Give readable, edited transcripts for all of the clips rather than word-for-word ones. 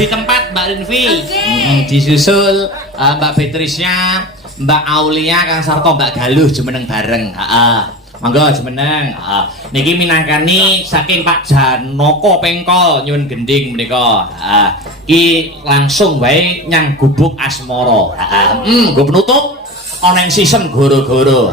di tempat Mbak Rinvi. Disusul Mbak Beatrice-nya, Mbak Aulia, Kang Sarto, Mbak Galuh jumeneng bareng. Monggo jumeneng. Niki minangkani saking Pak Janoko Pengkol nyuwun gending menika. Ki langsung wae nyang Gubuk Asmara. Nggo penutup ana ing season goro-goro.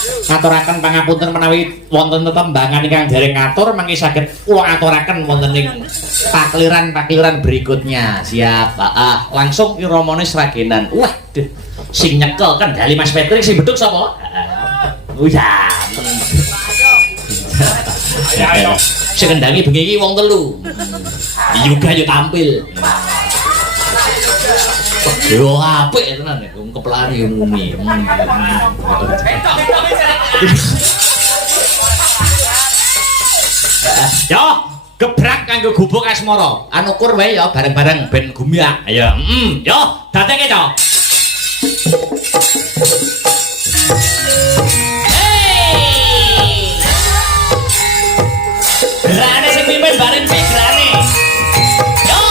Ngaturaken pangapunten menawi wonten tetembangan ingkang dereng ngatur mangke saged kula aturaken wonten ing pakliran-pakliran berikutnya. Siap. Langsung iramane sragenan. Waduh, sing nyekel kendali Mas Patrick sing beduk sapa? Ya. Ayo. Sing kendali bengi iki wong telu. Yoga yo tampil. Yo apik tenan wong keplari umumi. Yo, gebrak kanggo Gubuk Asmara. Anukur wae ya bareng-bareng ben gumiak. Ayo, yo, datenge to. Hey! Gerane sing pimpin bareng gerane. Yo!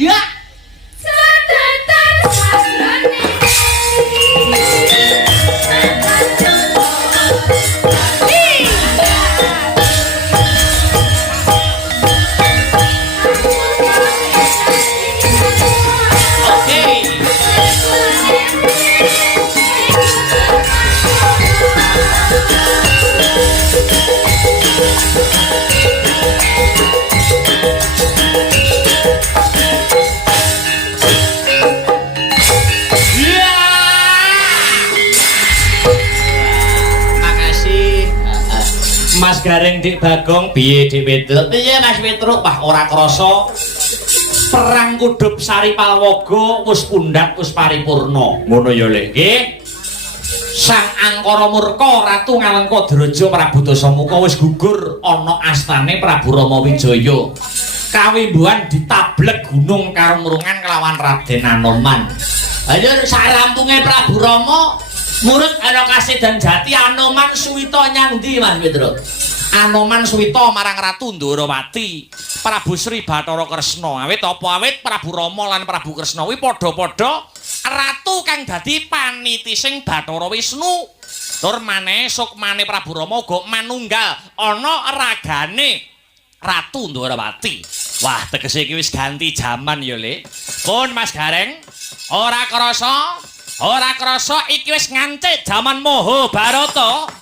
Ya. Mas Gareng Dik Bagong piye Dik Petruk? Piye Mas Petruk? Wah ora krasa perang kudup Sari Palwaga wis pundhak wis paripurna. Ngono ya Lek. Nggih. Sang Angkara murka Ratu Ngalengkadraja Prabu Dasamuka wis gugur ana astane Prabu Rama Wijaya. Kawimbuhan ditablek gunung karumrungan kelawan Raden Anoman. Ayo sarampunge Prabu Rama murid ana Kasedan Jati Anoman suwita nyang ndi Mas Petruk? Anoman suwita marang Ratu Ndwarawati Prabu Sri Bathara Kresna. Awit apa awit Prabu Rama lan Prabu Kresna kuwi padha-padha ratu kang dadi panitising Bathara Wisnu. Tur maneh sukmane Prabu Rama uga manunggal ana ragane Ratu Ndwarawati. Wah, tegese iki wis ganti jaman ya, Lek. Pun Mas Gareng, ora krasa iki wis ngancik jaman Mahabharata.